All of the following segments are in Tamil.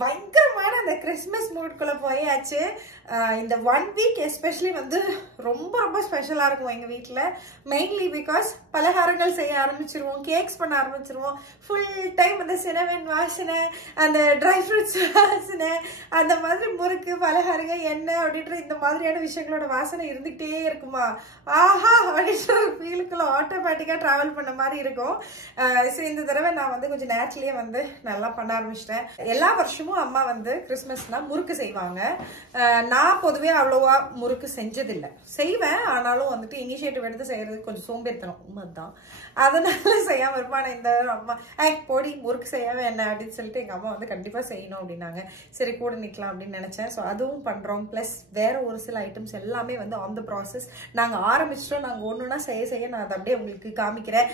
பயங்கரமான அந்த கிறிஸ்மஸ் மூட்குள்ள போயாச்சு. இந்த 1 வீக் எஸ்பெஷலி வந்து ரொம்ப ரொம்ப ஸ்பெஷலா இருக்கும் எங்க வீட்டுல. மெயின்லி பிகாஸ் பலகாரங்கள் செய்ய ஆரம்பிச்சிருவோம், கேக்ஸ் பண்ண ஆரம்பிச்சிருவோம். ஃபுல் டைம் அந்த சினவன் வாசனை, அந்த ட்ரை ஃப்ரூட்ஸ் வாசனை, அந்த மாதிரி முறுக்கு பலகாரங்கள் எண்ணெய் அப்படின்ற இந்த மாதிரியான விஷயங்களோட வாசனை இருந்துகிட்டே இருக்குமா, ஆஹா அப்படின்ற ஒரு ஃபீலுக்குள்ள ஆட்டோமேட்டிக்கா டிராவல் பண்ண மாதிரி இருக்கும். ஸோ இந்த தடவை நான் வந்து கொஞ்சம் நேச்சுரலியே வந்து நல்லா பண்ண ஆரம்பிச்சிட்டேன். எல்லா வருஷமும் அம்மா வந்து கிறிஸ்மஸ்னா முறுக்கு செய்வாங்க. நான் பொதுவே அவ்வளவா முறுக்கு செஞ்சதில்லை, செய்வேன். ஆனாலும் வந்துட்டு இனிஷியேட்டிவ் எடுத்து செய்யறதுக்கு கொஞ்சம் சோம்பேறித்தனம் உண்மைதான், அதனால செய்யாம இருப்பான். இந்த அம்மா பொடி முறுக்கு செய்யாம என்ன அப்படின்னு சொல்லிட்டு எங்க அம்மா வந்து கண்டிப்பா செய்யணும் அப்படின்னாங்க. சரி கூட நிக்கலாம் அப்படின்னு நினைச்சேன். ஸோ அதுவும் பண்றோம். பிளஸ் வேற ஒரு சில ஐட்டம்ஸ் எல்லாமே வந்து ஆன் த ப்ராசஸ். நாங்க ஆரம்பிச்சிட்டோம், நாங்க ஒண்ணுன்னா செய்ய நான் அதை அப்படியே உங்களுக்கு காமிக்கிறேன்.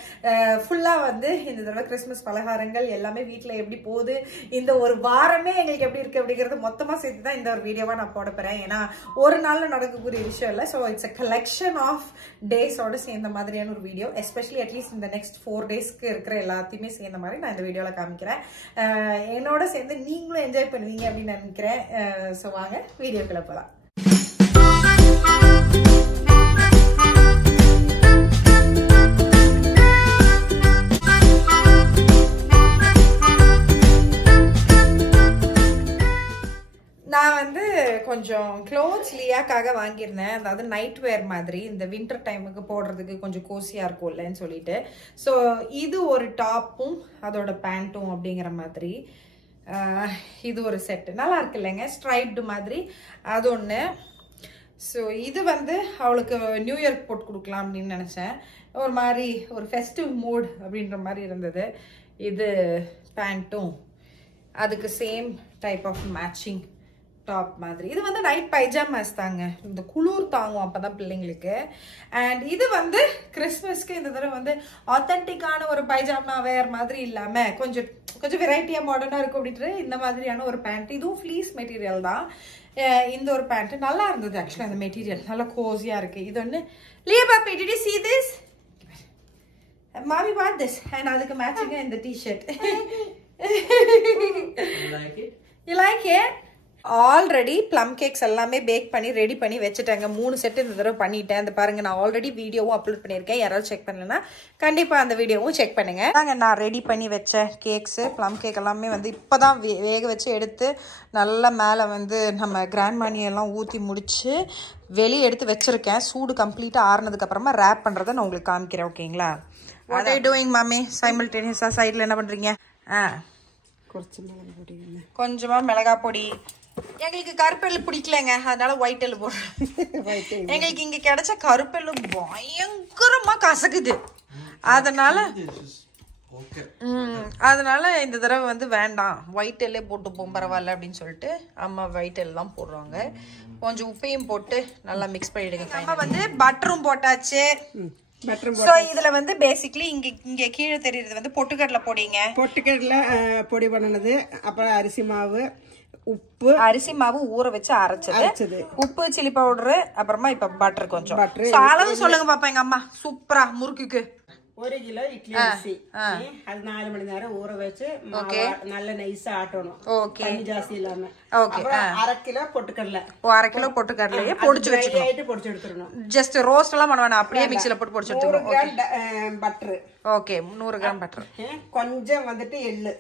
ஃபுல்லா வந்து இந்த தடவை கிறிஸ்மஸ் பலகாரங்கள் எல்லாமே வீட்டுல எப்படி போகுது, இந்த ஒரு வாரமே எங்களுக்கு எப்படி இருக்கு அப்படிங்கறது மொத்தமா சேர்த்து தான் இந்த ஒரு வீடியோவா நான் போட போறேன். ஏன்னா ஒரு நாள்ல நடக்கக்கூடிய விஷயம் இல்ல. So it's a collection of டேஸோட சேர்ந்த மாதிரியான ஒரு வீடியோ. எஸ்பெஷலி அட்லீஸ்ட் இந்த நெக்ஸ்ட் 4 டேஸ்க்கு இருக்கிற எல்லாத்தையுமே சேர்ந்த மாதிரி நான் இந்த வீடியோல காமிக்கிறேன். என்னோட சேர்ந்து நீங்களும் என்ஜாய் பண்ணுவீங்க அப்படின்னு நினைக்கிறேன். ஸோ வாங்க வீடியோக்குள்ள போலாம். நான் வந்து கொஞ்சம் க்ளோத்ஸ் லியாக்காக வாங்கியிருந்தேன். அதாவது நைட் வேர் மாதிரி இந்த வின்டர் டைமுக்கு போடுறதுக்கு கொஞ்சம் கோசியா இருக்கும்லன்னு சொல்லிட்டு. ஸோ இது ஒரு டாப்பும் அதோட பேண்ட்டும் அப்படிங்கிற மாதிரி இது ஒரு செட்டு நல்லா இருக்கு இல்லைங்க, ஸ்ட்ரைப்டு மாதிரி அது ஒன்று. ஸோ இது வந்து அவளுக்கு நியூ இயர்க்கு போட்டு கொடுக்கலாம் அப்படின்னு நினச்சேன். ஒரு மாதிரி ஒரு ஃபெஸ்டிவ் மூட் அப்படின்ற மாதிரி இருந்தது. இது பேண்ட்டும் அதுக்கு same type of matching top மாதிரி. இது வந்து நைட் பைஜாமாஸ் தாங்க, இந்த குளிர் தாங்கும் அப்பதான் பிள்ளைங்களுக்கு. அண்ட் இது வந்து கிறிஸ்மஸ்க்கு இந்த தடவை வந்து ஆத்தென்டிக்கான ஒரு பைஜாமா வேர் மாதிரி இல்லாம கொஞ்சம் கொஞ்சம் வெரைட்டியா மாடர்னா இருக்கும் அப்படின்ட்டு இந்த மாதிரியான ஒரு பேண்ட். இதுவும் ஃப்ளீஸ் மெட்டீரியல் தான். இந்த ஒரு பேண்ட் நல்லா இருந்தது ஆக்சுவலா. அந்த மெட்டீரியல் நல்லா கோசியா இருக்கு. இது ஒன்று லியா பாப்பி, did you see this? Mommy bought this and அதுக்கு மேட்சிங்கா இந்த T-shirt. You like it? Already plum cakes எல்லாமே பேக் பண்ணி ரெடி பண்ணி வச்சுட்டாங்க. 3 செட்டு இந்த தடவை பண்ணிட்டேன். அந்த பாருங்க, நான் ஆல்ரெடி வீடியோவும் அப்லோட் பண்ணியிருக்கேன். யாராவது செக் பண்ணலன்னா கண்டிப்பாக அந்த வீடியோவும் செக் பண்ணுங்க. நான் ரெடி பண்ணி வச்ச கேக்ஸு ப்ளம் கேக் எல்லாமே வந்து இப்போ தான் வேக வச்சு எடுத்து நல்லா மேலே வந்து நம்ம கிராண்ட் மணியெல்லாம் ஊற்றி முடிச்சு வெளியே எடுத்து வச்சுருக்கேன். சூடு கம்ப்ளீட்டாக ஆறுனதுக்கப்புறமா ரேப் பண்ணுறதை நான் உங்களுக்கு காமிக்கிறேன். ஓகேங்களா? வாட் ஆர் யூ டூயிங் மாமி? சைமல்டேனியஸாக சைடில் என்ன பண்ணுறீங்க? கொஞ்சமாக மிளகாய் பொடி. எங்களுக்கு கருப்பெல்லு பிடிக்கலங்க, அதனால ஒயிட் எள்ளு போடுறேன். எங்களுக்கு இங்க கிடைச்ச கருப்பெல்லு பயங்கரமா கசக்குது, அதனால இந்த தடவை வந்து வேண்டாம், ஒயிட் எல்லே போட்டுப்போம் பரவாயில்ல அப்படின்னு சொல்லிட்டு அம்மா ஒயிட் எல் தான் போடுறாங்க. கொஞ்சம் உப்பையும் போட்டு நல்லா மிக்ஸ் பண்ணிடுங்க. நம்ம வந்து பட்டரும் போட்டாச்சு. சோ இதுல வந்து பேசிக்கலி இங்க கீழே தெரியுறது வந்து பொட்டுக்கடலை பொடிங்க. பொட்டுக்கடலை பொடி பண்ணனது, அப்புறம் அரிசி மாவு, உப்பு, அரிசி மாவு ஊற வச்சு அரைச்சது, உப்பு, சில்லி பவுடரு, அப்புறமா இப்ப பட்டர் கொஞ்சம். அளவு சொல்லுங்க பாப்பா. எங்க அம்மா சூப்பரா முறுக்குக்கு 1 கிலோ இட்லி அரிசி, அது 4 மணி நேரம் ஊற வச்சு நல்ல நைஸா ஆட்டணும், தண்ணி ஜாஸ்தி இல்லாம. அப்புறம் 1/2 கிலோ பொட்டுக்கடலை. 1/2 கிலோ பொட்டுக்கடலையே பொடிச்சு வச்சுக்கணும், பொடிச்சு எடுத்துடணும். ஜஸ்ட் ரோஸ்ட் எல்லாம் பண்ண வேணாம், அப்படியே மிக்ஸில போட்டு பொடிச்சு எடுத்துக்கணும். 100 gram butter. Okay, 100 gram butter. கொஞ்சம் வந்துட்டு எள்ளு.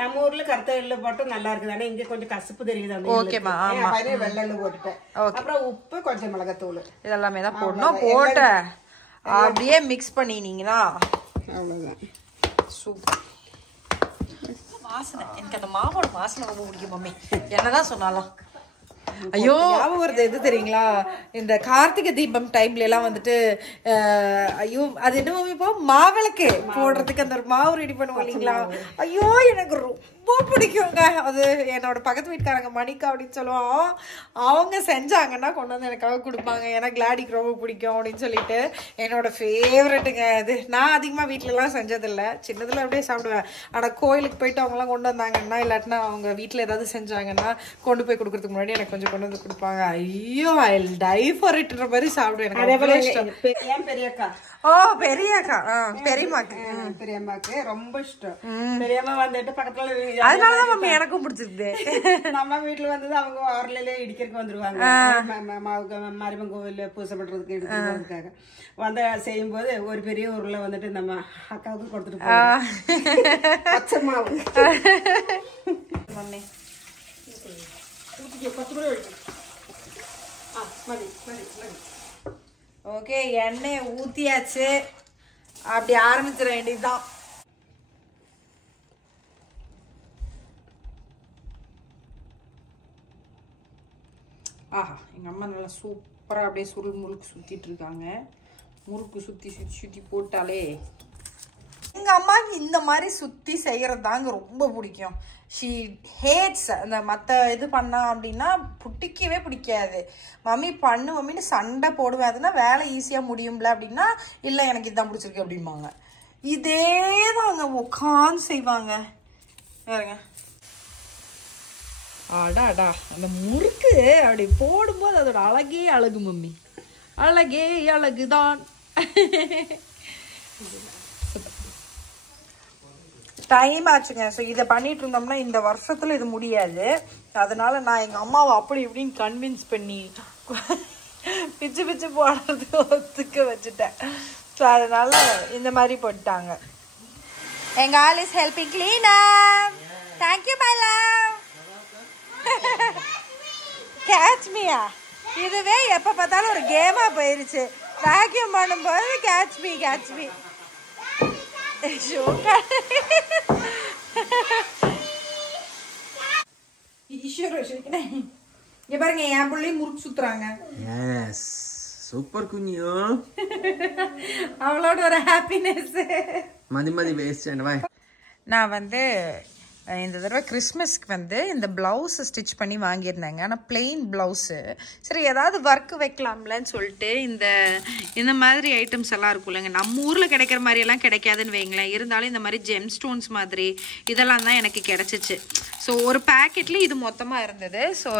நம்ம ஊர்ல கருத்த எள்ளு போட்டு நல்லா இருக்குது, ஆனா இங்க கொஞ்சம் கசப்பு தெரியுது. ஓகேமா, ஆமா. வெள்ளை எள்ளு போட்டுட்டேன். அப்புறம் உப்பு, கொஞ்சம் மிளகாத்தூள், இதெல்லாமே தான் போடணும். போட்ட அப்படியே மிக்ஸ் பண்ணினீங்கன்னா அவ்வளவுதான். சூப்பர் வாசனை. எனக்கு அந்த மாவோட வாசனை ரொம்ப பிடிக்கும் மம்மி, என்னதான் சொன்னாலும். ஐயோ ஞாபகம் வருது எது தெரியுங்களா, இந்த கார்த்திகை தீபம் டைம்ல எல்லாம் வந்துட்டு ஐயோ அது என்ன இப்போ மாவிளக்கு போடுறதுக்கு அந்த மாவு ரெடி பண்ணுவோம் இல்லைங்களா. ஐயோ எனக்கு ரொம்ப பிடிக்குங்க அது. என்னோட பக்கத்து வீட்டுக்காரங்க மணிக்கா அப்படின்னு சொல்லுவோம், அவங்க செஞ்சாங்கன்னா கொண்டு வந்து எனக்காக கொடுப்பாங்க. ஏன்னா கிளாடிக்கு ரொம்ப பிடிக்கும் அப்படின்னு சொல்லிட்டு என்னோட ஃபேவரெட்டுங்க அது. நான் அதிகமா வீட்டுல எல்லாம் செஞ்சதில்லை, சின்னதுல அப்படியே சாப்பிடுவேன். ஆனா கோயிலுக்கு போயிட்டு அவங்க எல்லாம் கொண்டு வந்தாங்கன்னா, இல்லாட்டினா அவங்க வீட்டுல ஏதாவது செஞ்சாங்கன்னா கொண்டு போய் கொடுக்கறதுக்கு முன்னாடி எனக்கு கொஞ்சம் கொண்டு வந்து கொடுப்பாங்க. ஐயோ ஐ வில் டை ஃபார் இட்ன்ற மாதிரி சாப்பிடுவேன். பெரியக்கா, ஓ பெரியக்கா, பெரியம்மாக்கு பெரியம்மாக்கு ரொம்ப இஷ்டம். பெரியம்மா வந்துட்டு பக்கத்துல அதனாலதான் மம்மி எனக்கும் பிடிச்சிருது. நம்ம வீட்டுல வந்து அவங்க ஆறுல இடிக்கிறதுக்கு வந்துருவாங்க, மருமன் கோவில் பூசை பண்றதுக்கு எடுத்துக்காக வந்து செய்யும் போது ஒரு பெரிய ஊர்ல வந்துட்டு நம்ம அக்காவுக்கு கொடுத்துட்டு பச்சை மாவு மம்மி ஓகே. எண்ணெய் ஊத்தியாச்சு, அப்படி ஆரம்பிச்சிட வேண்டியதுதான். ஆஹா, எங்க அம்மா நல்லா சூப்பரா அப்படியே சுருள் முறுக்கு சுத்திட்டு இருக்காங்க. முறுக்கு சுத்தி சுத்தி சுத்தி போட்டாலே எங்க அம்மாவுக்கு இந்த மாதிரி சுத்தி செய்யறது தாங்க ரொம்ப பிடிக்கும். ஷீ ஹேட்ஸ் அந்த மற்ற இது பண்ணா அப்படின்னா பிடிக்கவே பிடிக்காது. மம்மி பண்ணு மம்மின்னு சண்டை போடுவேன். அதுனா வேலை ஈஸியா முடியும்ல அப்படின்னா இல்லை எனக்கு இதுதான் பிடிச்சிருக்கு அப்படிம்பாங்க. இதே தாங்க உட்காந்து செய்வாங்க பாருங்க. அடாடா, அந்த முறுக்கு அப்படி போடும்போது அதோட அழகே அழகு மம்மி, அழகே அழகுதான். டைம் ஆச்சுங்க. ஸோ இதை பண்ணிட்டு இருந்தோம்னா இந்த வருஷத்துல இது முடியாது. அதனால நான் எங்க அம்மாவை அப்படி இப்படின்னு கன்வின்ஸ் பண்ணி பிச்சு பிச்சு போடுறதுக்கு ஒத்துக்க வச்சுட்டேன். ஸோ அதனால இந்த மாதிரி போட்டாங்க. எங்க ஆள் is helping clean up. Thank you my love. Catch மீயா இதுவே எப்ப பார்த்தாலும் ஒரு கேமா போயிருச்சு. வேக்யூம் பண்ணும்போது கேட்ச் மீ கேட்ச் மீ. பாருங்க என் பிள்ளையும் முறுக்கு சுத்துறாங்க. சூப்பர் குஞ்சியோ. அவளோட ஒரு ஹாப்பினஸ். மதி மதி வேஸ்ட். நான் வந்து இந்த தடவை கிறிஸ்மஸ்க்கு வந்து இந்த ப்ளவுஸை ஸ்டிச் பண்ணி வாங்கியிருந்தாங்க. ஆனால் பிளெயின் ப்ளவுஸு. சரி ஏதாவது ஒர்க்கு வைக்கலாம்லன்னு சொல்லிட்டு இந்த மாதிரி ஐட்டம்ஸ் எல்லாம் இருக்கும்லங்க, நம்ம ஊரில் கிடைக்கிற மாதிரியெல்லாம் கிடைக்காதுன்னு வைங்களேன். இருந்தாலும் இந்த மாதிரி ஜெம் ஸ்டோன்ஸ் மாதிரி இதெல்லாம் தான் எனக்கு கிடச்சிச்சு. ஸோ ஒரு பேக்கெட்லேயும் இது மொத்தமாக இருந்தது. ஸோ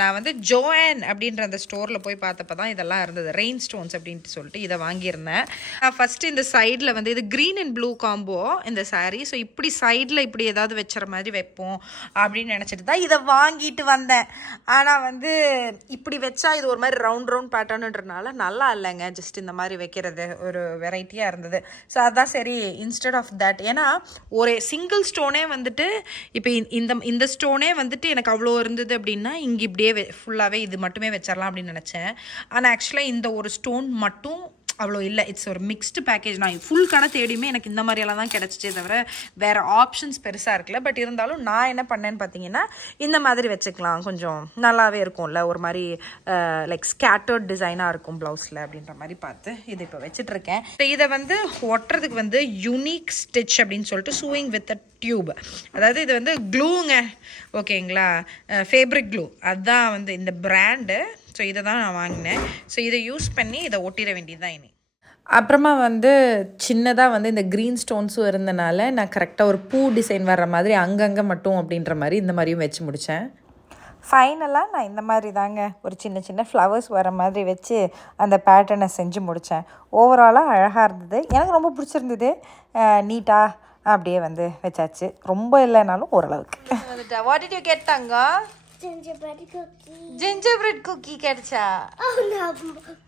நான் வந்து ஜோயன் அப்படின்ற அந்த ஸ்டோரில் போய் பார்த்தப்ப தான் இதெல்லாம் இருந்தது. ரெயின் ஸ்டோன்ஸ் அப்படின்ட்டு சொல்லிட்டு இதை வாங்கியிருந்தேன். நான் ஃபஸ்ட்டு இந்த சைடில் வந்து இது க்ரீன் அண்ட் ப்ளூ காம்போ இந்த சாரீ. ஸோ இப்படி சைடில் இப்படி ஏதாவது வச்சுற மாதிரி வைப்போம் அப்படின்னு நினச்சிட்டு தான் இதை வாங்கிட்டு வந்தேன். ஆனால் வந்து இப்படி வச்சா இது ஒரு மாதிரி ரவுண்ட் பேட்டர்னுன்றனால நல்லா இல்லைங்க. ஜஸ்ட் இந்த மாதிரி வைக்கிறது ஒரு வெரைட்டியாக இருந்தது. ஸோ அதான் சரி இன்ஸ்டெட் ஆஃப் தட். ஏன்னா ஒரு சிங்கிள் ஸ்டோனே வந்துட்டு இப்போ இந்த ஸ்டோனே வந்துட்டு எனக்கு அவ்வளோ இருந்தது அப்படின்னா இங்கே இப்படியே ஃபுல்லாகவே இது மட்டுமே வச்சிடலாம் அப்படின்னு நினச்சேன். ஆனால் ஆக்சுவலாக இந்த ஒரு ஸ்டோன் மட்டும் அவ்வளோ இல்லை. இட்ஸ் ஒரு மிக்ஸ்டு பேக்கேஜ். நான் ஃபுல் கடை தேடியுமே எனக்கு இந்த மாதிரியெல்லாம் தான் கிடச்சிச்சே தவிர வேறு ஆப்ஷன்ஸ் பெருசாக இருக்குல்ல. பட் இருந்தாலும் நான் என்ன பண்ணேன்னு பார்த்தீங்கன்னா இந்த மாதிரி வச்சுக்கலாம், கொஞ்சம் நல்லாவே இருக்கும்ல, ஒரு மாதிரி லைக் ஸ்கேட்டர்ட் டிசைனாக இருக்கும் ப்ளவுஸில் அப்படின்ற மாதிரி பார்த்து இது இப்போ வச்சுட்ருக்கேன். இதை வந்து ஒட்டுறதுக்கு வந்து யூனிக் ஸ்டிச் அப்படின்னு சொல்லிட்டு சூயிங் வித் அ டியூப். அதாவது இது வந்து க்ளூங்க, ஓகேங்களா, ஃபேப்ரிக் க்ளூ அதுதான் வந்து இந்த பிராண்டு. ஸோ இதை தான் நான் வாங்கினேன். ஸோ இதை யூஸ் பண்ணி இதை ஒட்டிட வேண்டியது தான் இனி. அப்புறமா வந்து சின்னதாக வந்து இந்த க்ரீன் ஸ்டோன்ஸும் இருந்தனால நான் கரெக்டாக ஒரு பூ டிசைன் வர்ற மாதிரி அங்கங்கே மட்டும் அப்படின்ற மாதிரி இந்த மாதிரியும் வச்சு முடித்தேன். ஃபைனலாக நான் இந்த மாதிரி தாங்க ஒரு சின்ன சின்ன ஃப்ளவர்ஸ் வர மாதிரி வச்சு அந்த பேட்டர்னை செஞ்சு முடித்தேன். ஓவராலாக அழகாக இருந்தது, எனக்கு ரொம்ப பிடிச்சிருந்தது. நீட்டாக அப்படியே வந்து வச்சாச்சு, ரொம்ப இல்லைனாலும் ஓரளவுக்கு. வாட் டிட் யூ கெட் தங்க? Gingerbread cookie. Gingerbread cookie ketcha. Oh no,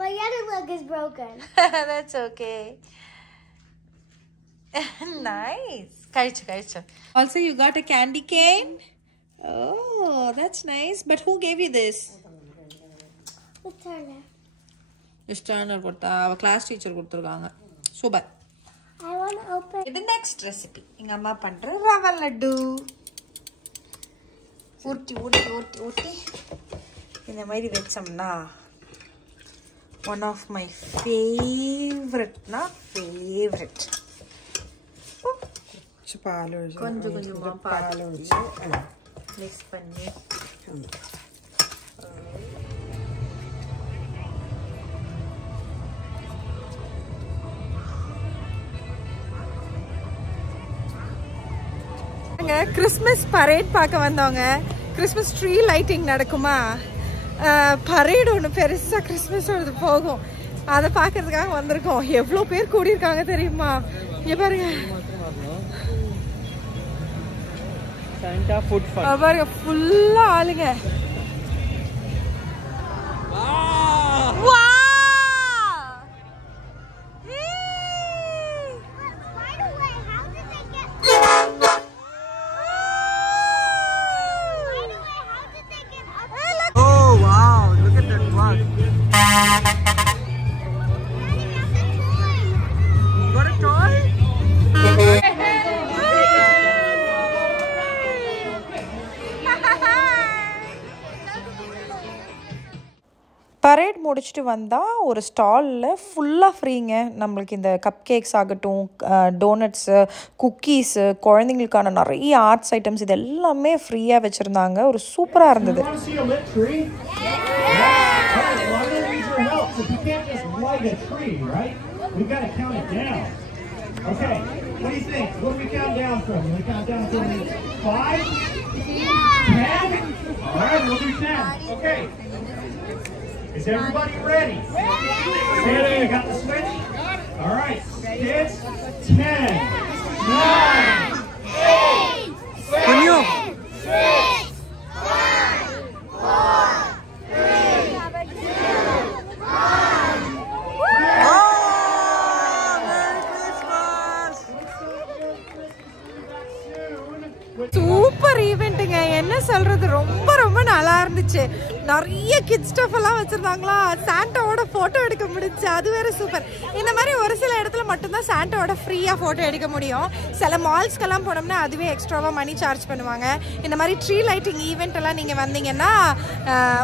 my other leg is broken. That's okay. Nice. Kaicha. Also, you got a candy cane? Oh, that's nice. But who gave you this? Miss Turner. Miss Turner கொடுத்தா, அவ கிளாஸ் டீச்சர் கொடுத்துருக்காங்க. Super. I want to open. இது நெக்ஸ்ட் ரெசிபி. எங்க அம்மா பண்ற ரவா லட்டு. ஊட்டி இந்த மாதிரி வச்சோம்னா ஒன் ஆஃப் மை ஃபேவரட்னா ஃபேவரட். கொஞ்சம் கொஞ்சமாக பால் வச்சு மிக்ஸ் பண்ணி கிறிஸ்மஸ் பரேட் பார்க்க வந்தவங்க. கிறிஸ்மஸ் ட்ரீ லைட்டிங் நடக்குமா, பரேட் ஒன்று பெருசா கிறிஸ்மஸ் போகும், அதை பார்க்கறதுக்காக வந்திருக்கோம். எவ்வளோ பேர் கூடியிருக்காங்க தெரியுமா? இங்க பாருங்க, Santa food fun. பாருங்க ஃபுல்லா ஆளுங்க. வா! Oh wow, look at that one. Got a toy? Parade முடிச்சுட்டு வந்தால் ஒரு ஸ்டாலில் ஃபுல்லாக ஃப்ரீங்க. நம்மளுக்கு இந்த கப் கேக்ஸ் ஆகட்டும், டோனட்ஸு, குக்கீஸு, குழந்தைங்களுக்கான நிறைய ஆர்ட்ஸ் ஐட்டம்ஸ் இது எல்லாமே ஃப்ரீயாக வச்சுருந்தாங்க. ஒரு சூப்பராக இருந்தது. Is everybody ready? Ready? I got the switch? All right. Kids, 10, 9, 8, 7, 6, 5, 4, 3, 2, 1. Super ஈவெண்ட்டுங்க. என்ன சொல்றது, ரொம்ப ரொம்ப நல்லா இருந்துச்சு. நிறைய கிட் ஸ்டஃப் எல்லாம் வச்சிருந்தாங்களா. சாண்டாவோட போட்டோ எடுக்க முடிஞ்சு, அது வேற சூப்பர். இந்த மாதிரி ஒரு சில இடத்துல மட்டும்தான் சாண்டாவோட ஃப்ரீயா போட்டோ எடுக்க முடியும். சில மால்ஸ்க்கெல்லாம் போனோம்னா அதுவே எக்ஸ்ட்ராவா மணி சார்ஜ் பண்ணுவாங்க. இந்த மாதிரி ட்ரீ லைட்டிங் ஈவெண்ட் எல்லாம் நீங்க வந்தீங்கன்னா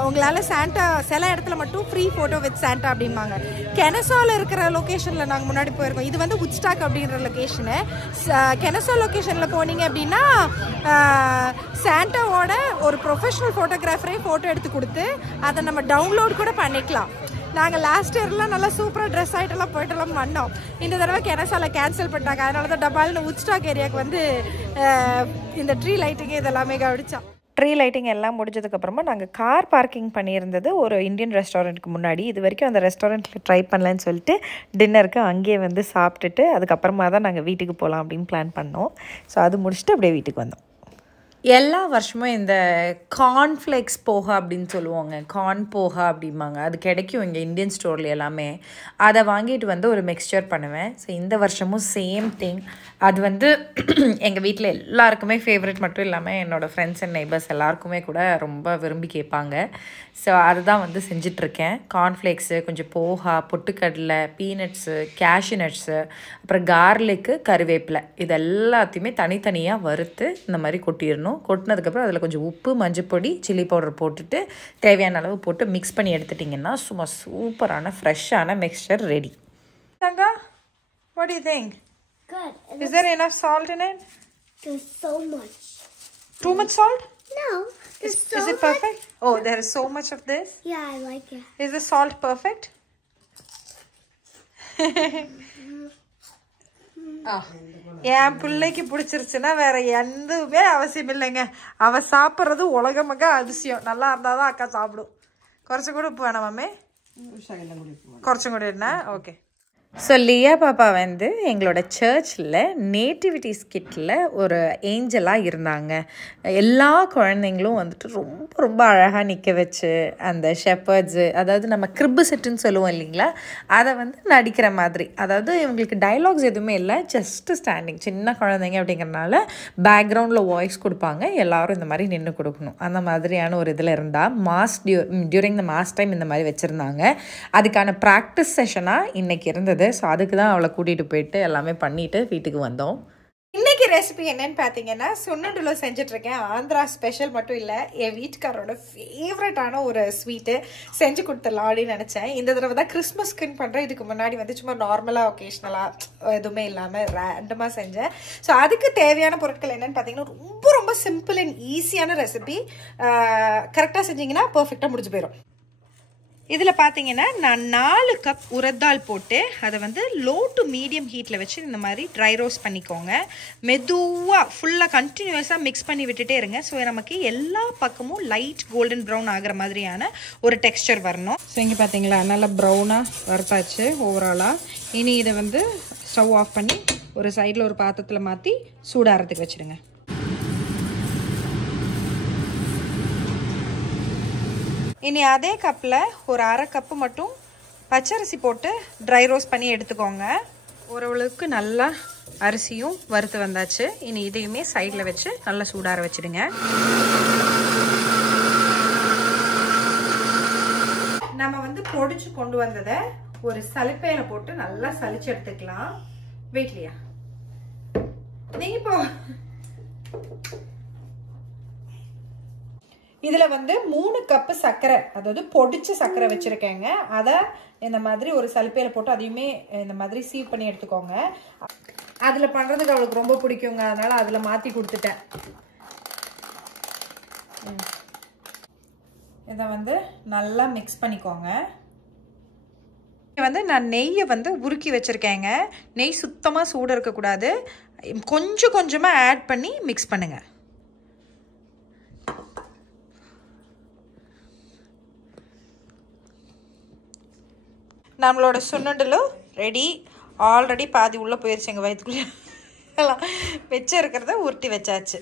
உங்களால சாண்டா சில இடத்துல மட்டும் ஃப்ரீ போட்டோ வித் சாண்டா அப்படிம்பாங்க. கெனசால இருக்கிற லொகேஷன்ல நாங்க முன்னாடி போயிருக்கோம். இது வந்து உட்ஸ்டாக் அப்படின்ற லொகேஷனு. கெனசா லொகேஷன்ல போனீங்க அப்படின்னா சாண்டாவோட ஒரு ப்ரொஃபஷனல் ஃபோட்டோகிராஃபரே ஃபோட்டோ எடுத்து கொடுத்து அதை நம்ம டவுன்லோட் கூட பண்ணிக்கலாம். நாங்கள் லாஸ்ட் இயர்லாம் நல்லா சூப்பராக ட்ரெஸ் ஆகிட்டெல்லாம் போய்ட்டெல்லாம் பண்ணோம். இந்த தடவை கெனசால கேன்சல் பண்ணிட்டாங்க. அதனால தான் டபால்னு உட்ஸ்டாக் ஏரியாவுக்கு வந்து இந்த ட்ரீ லைட்டிங்கு இதெல்லாமே கவனிச்சோம். ட்ரீ லைட்டிங் எல்லாம் முடிஞ்சதுக்கப்புறமா நாங்கள் கார் பார்க்கிங் பண்ணியிருந்தது ஒரு இந்தியன் ரெஸ்டாரண்ட்டுக்கு முன்னாடி. இது வரைக்கும் அந்த ரெஸ்டாரண்ட்டில் ட்ரை பண்ணலன்னு சொல்லிட்டு டின்னருக்கு அங்கேயே வந்து சாப்பிட்டுட்டு அதுக்கப்புறமா தான் நாங்கள் வீட்டுக்கு போகலாம் அப்படின்னு பிளான் பண்ணோம். ஸோ அது முடிச்சுட்டு அப்படியே வீட்டுக்கு வந்தோம். எல்லா வருஷமும் இந்த கார்ன்ஃப்ளேக்ஸ் போகா அப்படின்னு சொல்லுவாங்க, கார்ன் போகா அப்படிம்பாங்க. அது கிடைக்கும் இங்கே இந்தியன் ஸ்டோரில் எல்லாமே. அதை வாங்கிட்டு வந்து ஒரு மிக்ஸ்சர் பண்ணுவேன். ஸோ இந்த வருஷமும் சேம் திங். அது வந்து எங்கள் வீட்டில் எல்லாருக்குமே ஃபேவரட் மட்டும் இல்லாமல் என்னோடய ஃப்ரெண்ட்ஸ் அண்ட் நெய்பர்ஸ் எல்லாருக்குமே கூட ரொம்ப விரும்பி கேட்பாங்க. ஸோ அதுதான் வந்து செஞ்சிட்ருக்கேன். கார்ன்ஃப்ளேக்ஸு, கொஞ்சம் போகா, பொட்டுக்கடலை, பீனட்ஸு, கேஷ்யூ நட்ஸு, அப்புறம் கார்லிக்கு, கருவேப்பிலை, இது எல்லாத்தையுமே தனித்தனியாக வறுத்து இந்த மாதிரி கொட்டிடணும். கொட்டினதுக்கப்புறம் அதில் கொஞ்சம் உப்பு, மஞ்சப்பொடி, சில்லி பவுடர் போட்டுட்டு தேவையான அளவு போட்டு மிக்ஸ் பண்ணி எடுத்துட்டிங்கன்னா சும்மா சூப்பரான ஃப்ரெஷ்ஷான mixture ready. Sangha, what do you think? Good. Is there enough salt in it? There's so much. Too much salt? No. Is it perfect? Oh, there is so much of this? Yeah, I like it. Is the salt perfect? என் பிள்ளைக்கு பிடிச்சிருச்சுன்னா வேற எதுவுமே அவசியம் இல்லைங்க. அவ சாப்பிட்றது உலகமக்க அதிசயம். நல்லா இருந்தாதான் அக்கா சாப்பிடும். குறைச்சு கூட உப்பு வேணாமே, குறைச்சும் கூட என்ன? ஓகே. ஸோ லியா பாப்பா வந்து எங்களோட சர்ச்சில் நேட்டிவிட்டி ஸ்கிட்டில் ஒரு ஏஞ்சலாக இருந்தாங்க. எல்லா குழந்தைங்களும் வந்துட்டு ரொம்ப ரொம்ப அழகாக நிற்க வச்சு அந்த ஷெப்பர்ட்ஸு, அதாவது நம்ம கிரிப்பு செட்டுன்னு சொல்லுவோம் இல்லைங்களா, அதை வந்து நடிக்கிற மாதிரி. அதாவது இவங்களுக்கு டைலாக்ஸ் எதுவுமே இல்லை, ஜஸ்ட்டு ஸ்டாண்டிங். சின்ன குழந்தைங்க அப்படிங்கிறனால பேக்ரவுண்டில் வாய்ஸ் கொடுப்பாங்க, எல்லோரும் இந்த மாதிரி நின்று கொடுக்கணும். அந்த மாதிரியான ஒரு இதில் இருந்தால் டியூரிங் த மாஸ் டைம் இந்த மாதிரி வச்சுருந்தாங்க. அதுக்கான ப்ராக்டிஸ் செஷனாக இன்றைக்கி இருந்தது. ஸோ அதுக்கு தான் அவளை கூட்டிகிட்டு போயிட்டு எல்லாமே பண்ணிவிட்டு வீட்டுக்கு வந்தோம். இன்றைக்கி ரெசிபி என்னன்னு பார்த்தீங்கன்னா சுன்னண்டுல செஞ்சிட்ருக்கேன். ஆந்திரா ஸ்பெஷல் மட்டும் இல்லை, என் வீட்டுக்காரோட ஃபேவரட்டான ஒரு ஸ்வீட்டு செஞ்சு கொடுத்துடலாம் அப்படின்னு நினச்சேன். இந்த தடவை தான் கிறிஸ்மஸ்க்குன்னு பண்ணுறேன். இதுக்கு முன்னாடி வந்து சும்மா நார்மலாக ஒகேஷ்னலாக எதுவுமே இல்லாமல் ரேண்டமாக செஞ்சேன். ஸோ அதுக்கு தேவையான பொருட்கள் என்னென்னு பார்த்தீங்கன்னா ரொம்ப ரொம்ப சிம்பிள் அண்ட் ஈஸியான ரெசிபி. கரெக்டாக செஞ்சிங்கன்னா பர்ஃபெக்டாக முடிஞ்சு போயிடும். இதில் பார்த்தீங்கன்னா நான் 4 கப் உரத்தால் போட்டு அதை வந்து லோ டு மீடியம் ஹீட்டில் வச்சு இந்த மாதிரி ட்ரை ரோஸ்ட் பண்ணிக்கோங்க. மெதுவாக ஃபுல்லாக கண்டினியூஸாக மிக்ஸ் பண்ணி விட்டுட்டே இருங்க. ஸோ நமக்கு எல்லா பக்கமும் லைட் கோல்டன் ப்ரௌன் ஆகிற மாதிரியான ஒரு டெக்ஸ்சர் வரணும். ஸோ இங்கே பார்த்தீங்களா நல்லா ப்ரௌனாக வறுத்தாச்சு ஓவராலாக. இனி இதை வந்து ஸ்டவ் ஆஃப் பண்ணி ஒரு சைடில் ஒரு பாத்திரத்தில் மாற்றி சூடாகிறதுக்கு வச்சுடுங்க. இனி அதே கப்பில் ஒரு அரை கப்பு மட்டும் பச்சரிசி போட்டு ட்ரை ரோஸ்ட் பண்ணி எடுத்துக்கோங்க. ஓரளவுக்கு நல்லா அரிசியும் வறுத்து வந்தாச்சு. இனி இதையுமே சைடில் வச்சு நல்லா சூடார வச்சுடுங்க. நம்ம வந்து பொடிச்சு கொண்டு வந்ததை ஒரு சலிப்பையில போட்டு நல்லா சலிச்சு எடுத்துக்கலாம். வீட்லையா நீங்க இப்போ இதுல வந்து 3 கப்பு சர்க்கரை, அதாவது பொடிச்ச சர்க்கரை வச்சிருக்கேங்க. அதை இந்த மாதிரி ஒரு சலிப்பையில போட்டு அதையுமே இந்த மாதிரி சீவ் பண்ணி எடுத்துக்கோங்க. அதுல பண்றதுக்கு அவளுக்கு ரொம்ப பிடிக்குங்க, அதனால அதுல மாத்தி கொடுத்துட்டேன். இதை வந்து நல்லா மிக்ஸ் பண்ணிக்கோங்க. வந்து நான் நெய்யை வந்து உருக்கி வச்சிருக்கேங்க. நெய் சுத்தமாக சூடு இருக்கக்கூடாது. கொஞ்சம் கொஞ்சமாக ஆட் பண்ணி மிக்ஸ் பண்ணுங்க. நம்மளோட சுண்டலும் ரெடி. ஆல்ரெடி பாதி உள்ளே போயிடுச்சு. எங்கள் வயிற்றுக்குள்ளே எல்லாம் வச்சு இருக்கிறத உருட்டி வச்சாச்சு.